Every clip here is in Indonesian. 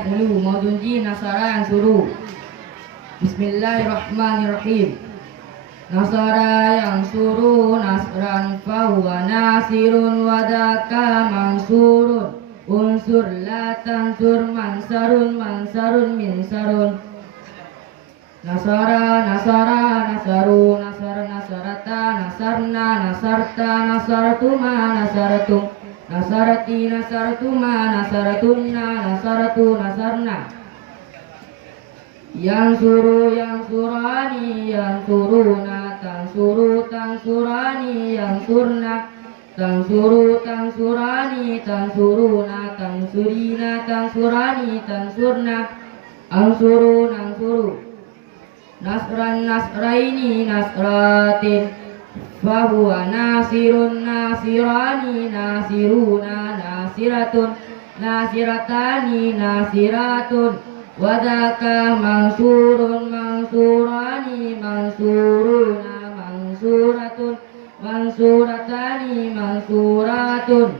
yaf'ulu, maudun ji nasara yansuru. Bismillahirrahmanirrahim. Nasara yansuru nasran fahuwa nasirun wadaka mansurun. Unsur la tansur mansarun mansarun minsarun. Nasara nasara nasaru nasar nasarata nasarna nasarta nasartuma nasartum nasarati nasartuma nasaratunna nasaratu nasarna. Yansuru yansurani yansuruna tansuru tansurani yansurna tansuru tansurani tansuruna tansurina tansurani tansurna. Ansuru nansuru nasran nasraini nasratin fahuwa nasirun nasirani nasiruna nasiratun nasiratani nasiratun wadaka mansurun mansurani mansuruna mansuratun mansuratani mansuratun.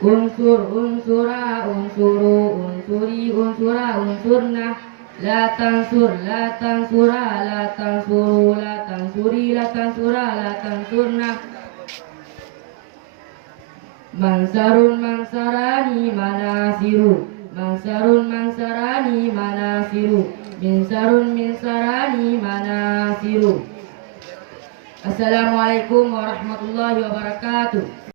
Unsur unsura unsuru unsuri unsura unsurna la tansur la tansura la tansuru la tansuri la tansura la tansurna. Mansarun mansarani manasiru mansarun mansarani manasiru minsarun minsarani manasiru. Assalamualaikum warahmatullahi wabarakatuh.